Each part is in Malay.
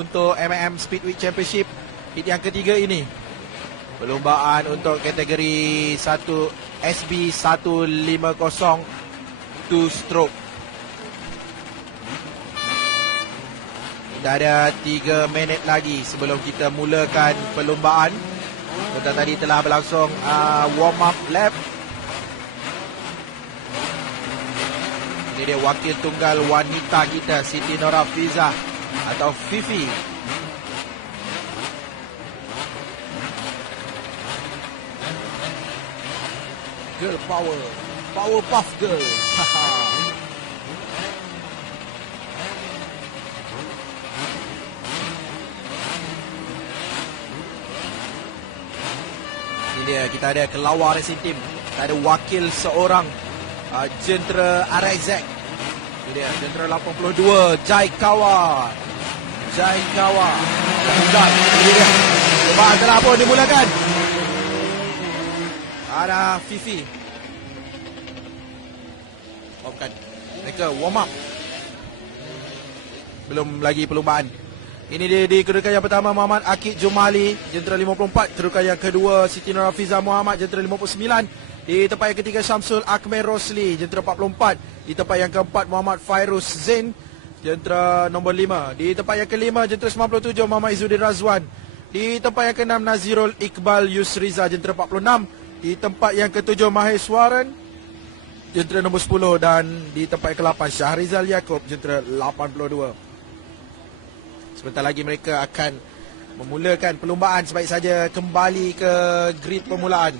Untuk MM Speedway Championship hit yang ketiga ini, perlombaan untuk kategori 1 SB 150 2 stroke. Dah ada 3 minit lagi sebelum kita mulakan perlombaan. Kita tadi telah berlangsung warm up lap. Ini dia wakil tunggal wanita kita, Siti Nurhafizah atau Fifi. Girl power, Powerpuff Girl. Ini dia, kita ada Kelawar Racing Team. Kita ada wakil seorang Jentera RXZ. Ini dia, Jentera 82 Jaikawa. Ini dia, perlombaan telah pun dimulakan. Ada Fifi. Oh bukan, mereka warm up. Belum lagi perlombaan. Ini dia di kedudukan yang pertama Muhammad Akid Jumali, Jentera 54. Kedudukan yang kedua Siti Nurhafizah Muhammad, Jentera 59. Di tempat yang ketiga Syamsul Akmer Rosli, Jentera 44. Di tempat yang keempat Muhammad Fairuz Zain, Jentera nombor 5. Di tempat yang kelima Jentera 97 Muhammad Izzuddin Razwan. Di tempat yang keenam Nazirul Iqbal Yusriza, Jentera 46. Di tempat yang ketujuh Maheswaran, Jentera nombor 10. Dan di tempat yang ke-8 Syahrizal Yaakob, Jentera 82. Sebentar lagi mereka akan memulakan perlombaan. Sebaik saja kembali ke grid permulaan.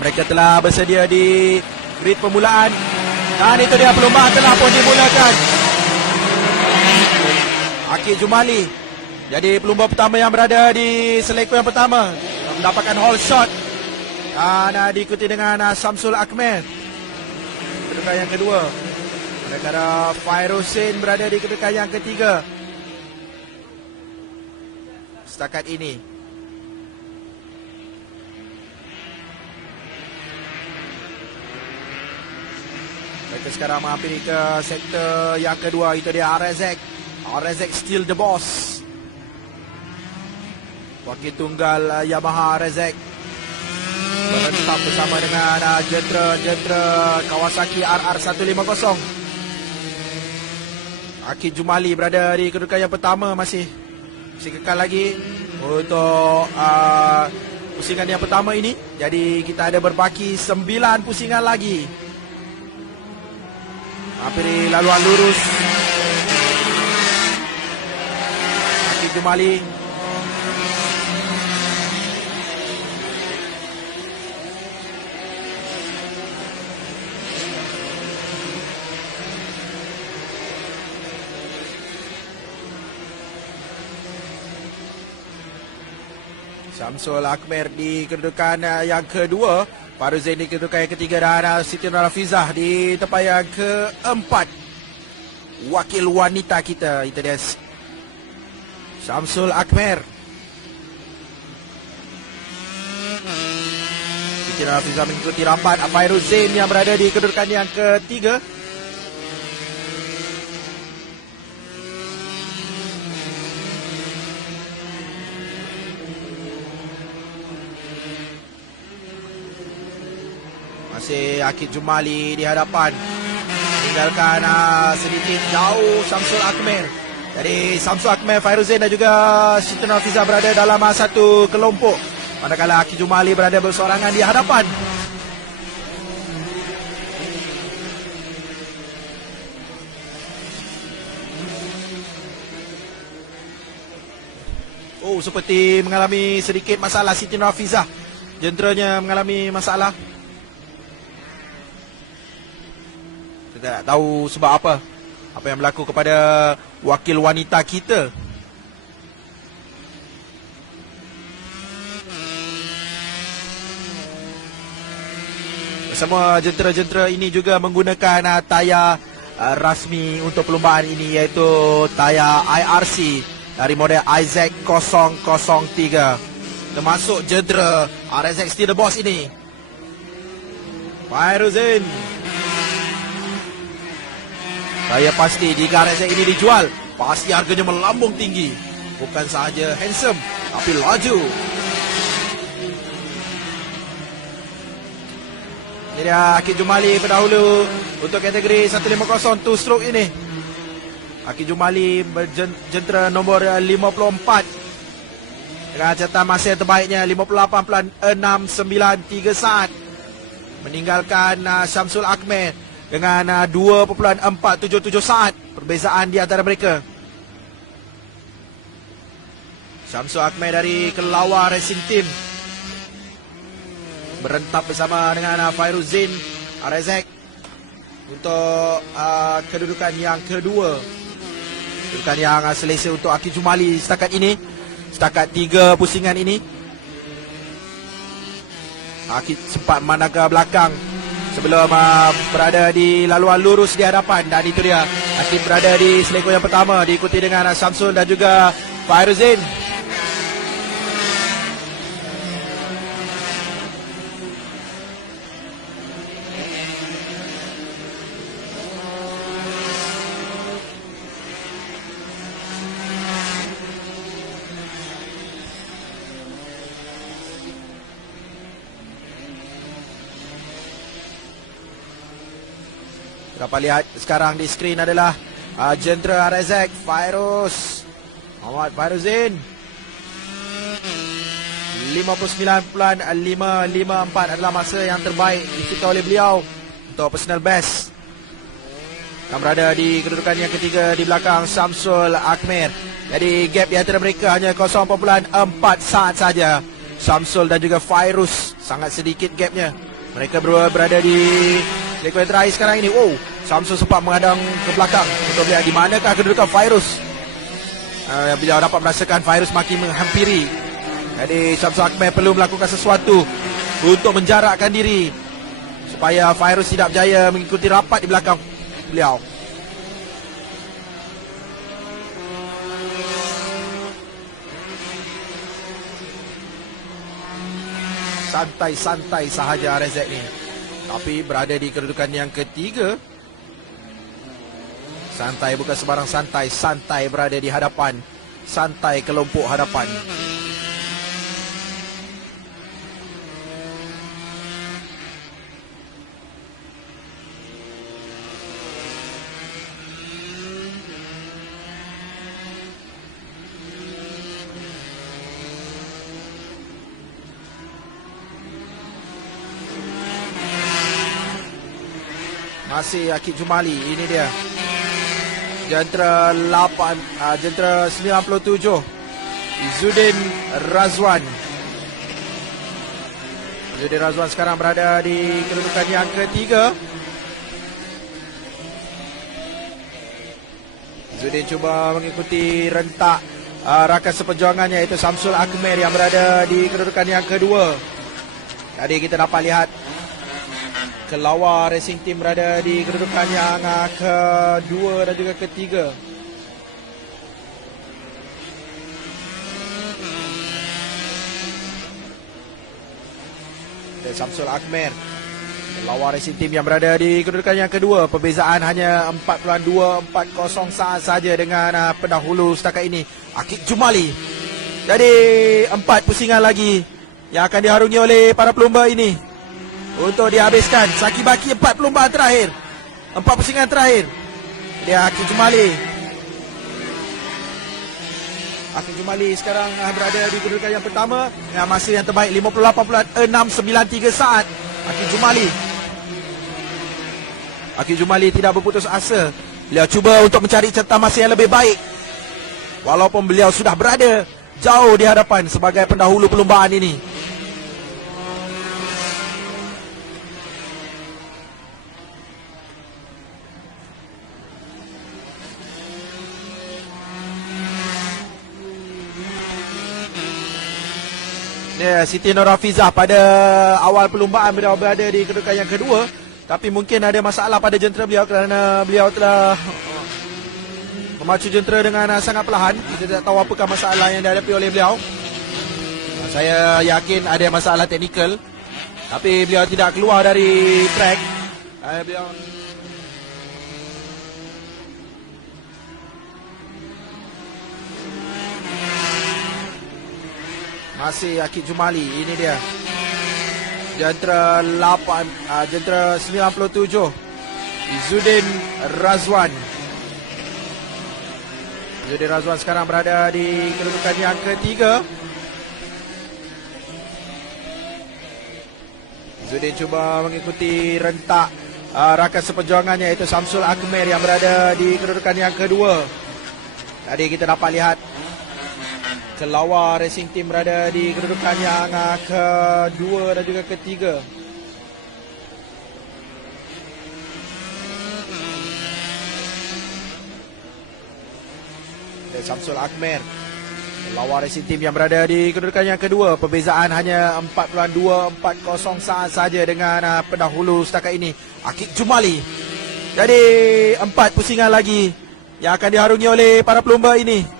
Mereka telah bersedia di grid permulaan. Dan itu dia, perlombaan telah pun dimulakan. Akid Jumali jadi pelumba pertama yang berada di seleko yang pertama, mendapatkan hole shot. Dan diikuti dengan Syamsul Akmer, kedudukan yang kedua. Manakala Fairuz Zain berada di kedudukan yang ketiga setakat ini. Mereka sekarang menghampiri ke sektor yang kedua. Itu dia RXZ still the boss. Wakil tunggal Yamaha RXZ menentang bersama dengan Jentera Kawasaki RR150. Akid Jumali berada di kedudukan yang pertama, masih kekal lagi untuk pusingan yang pertama ini. Jadi kita ada berbaki 9 pusingan lagi. Hampiri laluan lurus. Akid Jumali. Syamsul Akmer di kedudukan yang kedua. Fairuz Zain di kedudukan yang ketiga. Dan Siti Nurhafizah di tempat yang keempat. Wakil wanita kita, itu dia Syamsul Akmer. Siti Nurhafizah mengikuti rapat. Fairuz Zain yang berada di kedudukan yang ketiga. Masih Akid Jumali di hadapan. Tinggalkan sedikit jauh Syamsul Akmer. Jadi Syamsul Akmer, Fairuz Zain dan juga Siti Nurhafizah berada dalam satu kelompok. Manakala Akid Jumali berada bersorangan di hadapan. seperti mengalami sedikit masalah Siti Nurhafizah. Jenderanya mengalami masalah. Kita tak tahu sebab apa. Apa yang berlaku kepada wakil wanita kita. Semua jentera-jentera ini juga menggunakan tayar rasmi untuk perlumbaan ini, iaitu tayar IRC dari model Isaac 003. Termasuk jentera RSX Still The Boss ini. Fairuzin. Saya pasti jika RSX ini dijual, pasti harganya melambung tinggi. Bukan sahaja handsome, tapi laju. Ini dia Akid Jumali pendahulu untuk kategori 150 two stroke ini. Akid Jumali jentera nombor 54 dengan catatan masa yang terbaiknya 58.693 saat. Meninggalkan Syamsul Akmer dengan 2.477 saat. Perbezaan di antara mereka. Syamsul Akmer dari Kelawar Racing Team berentap bersama dengan Fairuzin Rezek untuk kedudukan yang kedua. Kedudukan yang selesa untuk Akid Jumali setakat ini. Setakat 3 pusingan ini. Akid sempat memandang ke belakang sebelum berada di laluan lurus di hadapan. Dan itu dia, Akid berada di selekor yang pertama, diikuti dengan Syamsul dan juga Fairuzin. Dapat lihat sekarang di skrin adalah jentera Rezek Fairuz Muhammad Fairuzin 59.554 adalah masa yang terbaik dicipta oleh beliau untuk personal best. Yang berada di kedudukan yang ketiga di belakang Syamsul Akmer. Jadi gap di antara mereka hanya 0.4 saat saja. Syamsul dan juga Fairuz sangat sedikit gapnya. Mereka berdua berada di lekor yang terakhir sekarang ini. Wow, Syamsul sempat menghadang ke belakang untuk melihat di manakah kedudukan Fairuz. Beliau dapat merasakan Fairuz makin menghampiri. Jadi Syamsul Akmer perlu melakukan sesuatu untuk menjarakkan diri supaya Fairuz tidak berjaya mengikuti rapat di belakang beliau. Santai-santai sahaja Rezek ni, tapi berada di kedudukan yang ketiga. Santai bukan sebarang santai. Santai berada di hadapan. Santai kelompok hadapan. Masih Akid Jumali, ini dia. Jentera 97 Izzudin Razwan. Izzudin Razwan sekarang berada di kedudukan yang ketiga. Izzudin cuba mengikuti rentak rakan seperjuangannya, iaitu Syamsul Akmer yang berada di kedudukan yang kedua. Tadi kita dapat lihat Kelawar Racing Team berada di kedudukan yang kedua dan juga ketiga. Dan Syamsul Akmer, Kelawar Racing Team yang berada di kedudukan yang kedua. Perbezaan hanya 4.240 saat saja dengan pendahulu setakat ini, Akid Jumali. Jadi 4 pusingan lagi yang akan diharungi oleh para pelumba ini untuk dihabiskan. Saki baki 4 perlumbaan terakhir, 4 pusingan terakhir. Dia Akid Jumali. Akid Jumali sekarang berada di kedudukan yang pertama dengan masa yang terbaik 58.693 saat. Akid Jumali. Akid Jumali tidak berputus asa. Beliau cuba untuk mencari catatan masa yang lebih baik, walaupun beliau sudah berada jauh di hadapan sebagai pendahulu perlumbaan ini. Siti Nurhafizah pada awal perlumbaan berada di kedudukan yang kedua, tapi mungkin ada masalah pada jentera beliau kerana beliau telah memacu jentera dengan sangat perlahan. Kita tidak tahu apakah masalah yang dihadapi oleh beliau. Saya yakin ada masalah teknikal, tapi beliau tidak keluar dari track. Beliau masih Akid Jumali. Ini dia jentera 97 Izzuddin Razwan. Izzuddin Razwan sekarang berada di kedudukan yang ketiga. Izzuddin cuba mengikuti rentak rakan seperjuangannya, iaitu Syamsul Akmer yang berada di kedudukan yang kedua. Tadi kita dapat lihat Kelawar Racing Team berada di kedudukan yang kedua dan juga ketiga. Dan Syamsul Akmer, Kelawar Racing Team yang berada di kedudukan yang kedua. Perbezaan hanya 4.240 saat saja dengan pendahulu setakat ini, Akid Jumali. Jadi 4 pusingan lagi yang akan diharungi oleh para pelumba ini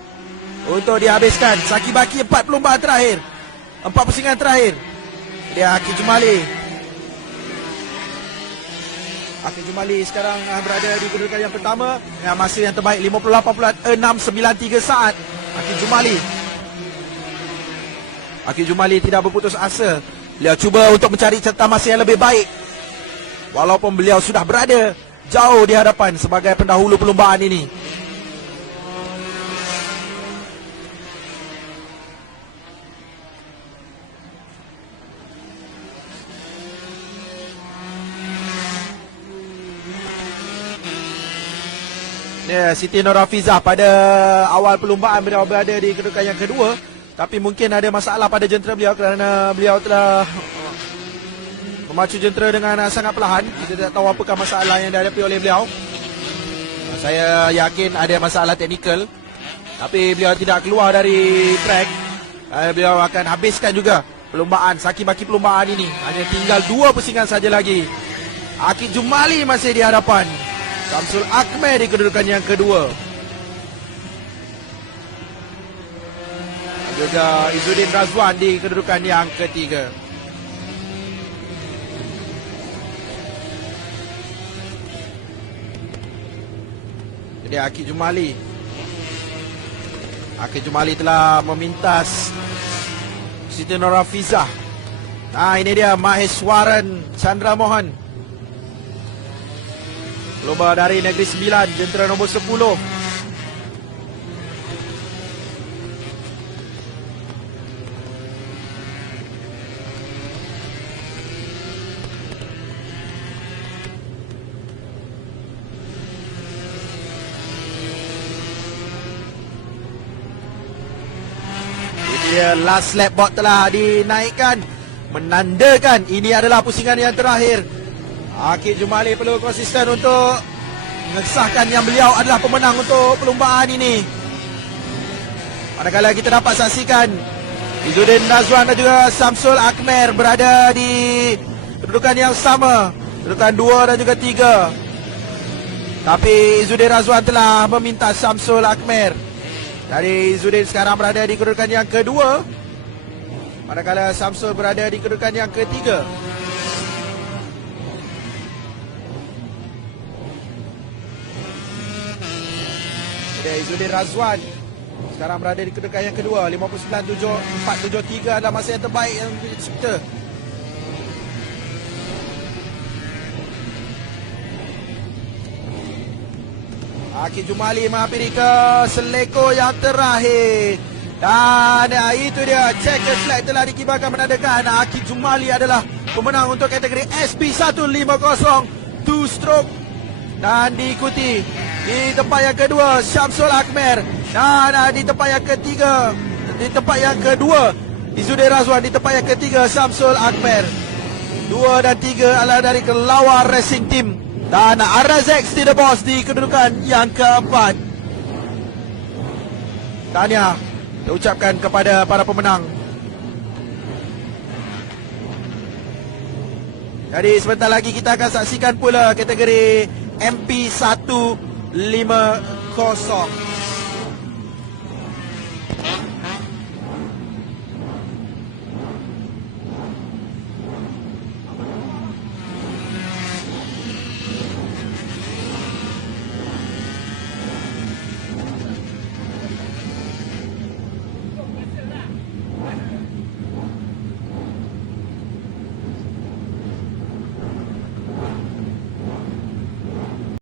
untuk dihabiskan. Saki baki 4 perlumbaan terakhir, 4 pusingan terakhir. Dia Akid Jumali. Akid Jumali sekarang berada di kedudukan yang pertama dengan masa yang terbaik 58.693 saat. Akid Jumali. Akid Jumali tidak berputus asa. Beliau cuba untuk mencari catatan masa yang lebih baik, walaupun beliau sudah berada jauh di hadapan sebagai pendahulu perlumbaan ini. Siti Nurhafizah pada awal perlumbaan berada di kedudukan yang kedua, tapi mungkin ada masalah pada jentera beliau kerana beliau telah memacu jentera dengan sangat perlahan. Kita tidak tahu apakah masalah yang dihadapi oleh beliau. Saya yakin ada masalah teknikal, tapi beliau tidak keluar dari track. Beliau akan habiskan juga perlumbaan, saki baki perlumbaan ini. Hanya tinggal 2 pusingan saja lagi. Akid Jumali masih di hadapan, Syamsul Akmer di kedudukan yang kedua. Juga Izzuddin Razwan di kedudukan yang ketiga. Jadi Akid Jumali. Akid Jumali telah memintas Siti Nurhafizah. Nah, ini dia Maheswaran Chandra Mohan, pelumba dari Negeri Sembilan, jentera nombor 10. Dia last lap board telah dinaikkan, menandakan ini adalah pusingan yang terakhir. Akid Jumali perlu konsisten untuk mengesahkan yang beliau adalah pemenang untuk perlumbaan ini. Manakala kita dapat saksikan Izzuddin Razwan dan juga Syamsul Akmer berada di kedudukan yang sama, kedudukan 2 dan juga 3. Tapi Izzuddin Razwan telah meminta Syamsul Akmer. Jadi Izzuddin sekarang berada di kedudukan yang kedua, manakala Syamsul berada di kedudukan yang ketiga. Jadi Izzuddin Razwan sekarang berada di kedudukan yang kedua, 59.473 adalah masa yang terbaik yang dicipta. Akid Jumali menghampiri ke seleko yang terakhir. Dan itu dia, checker flag telah dikibarkan menandakan Akid Jumali adalah pemenang untuk kategori SP150 2 stroke. Dan diikuti di tempat yang kedua Syamsul Akmer, dan di tempat yang ketiga di tempat yang kedua Izzuddin Razwan, di tempat yang ketiga Syamsul Akmer. 2 dan 3 adalah dari Kelawar Racing Team, dan Arazex The Boss di kedudukan yang keempat. Tahniah kita ucapkan kepada para pemenang. Jadi sebentar lagi kita akan saksikan pula kategori MP150.